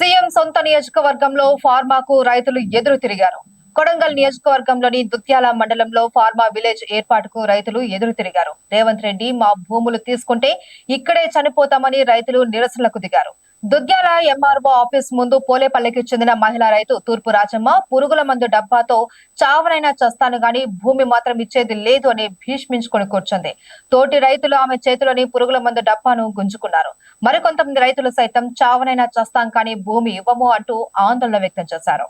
CM సొంత నియోజకవర్గంలో ఫార్మాకు రైతులు ఎదురు తిరిగారు. కొడంగల్ నియోజకవర్గంలోని దుత్యాల మండలంలో ఫార్మా విలేజ్ ఏర్పాటుకు రైతులు ఎదురు తిరిగారు. రేవంత్ రెడ్డి మా భూములు తీసుకుంటే ఇక్కడే చనిపోతామని రైతులు నిరసనలకు దిగారు. దుద్యాల ఎంఆర్ఓ ఆఫీస్ ముందు పోలేపల్లికి చెందిన మహిళా రైతు తూర్పు రాజమ్మ పురుగుల మందు డబ్బాతో చావనైనా చస్తాను గాని భూమి మాత్రం ఇచ్చేది లేదు అని భీష్మించుకొని కూర్చుంది. తోటి రైతులు ఆమె చేతిలోని పురుగుల మందు డబ్బాను గుంజుకున్నారు. మరికొంతమంది రైతులు సైతం చావనైనా చస్తాం కానీ భూమి ఇవ్వము అంటూ ఆందోళన వ్యక్తం చేశారు.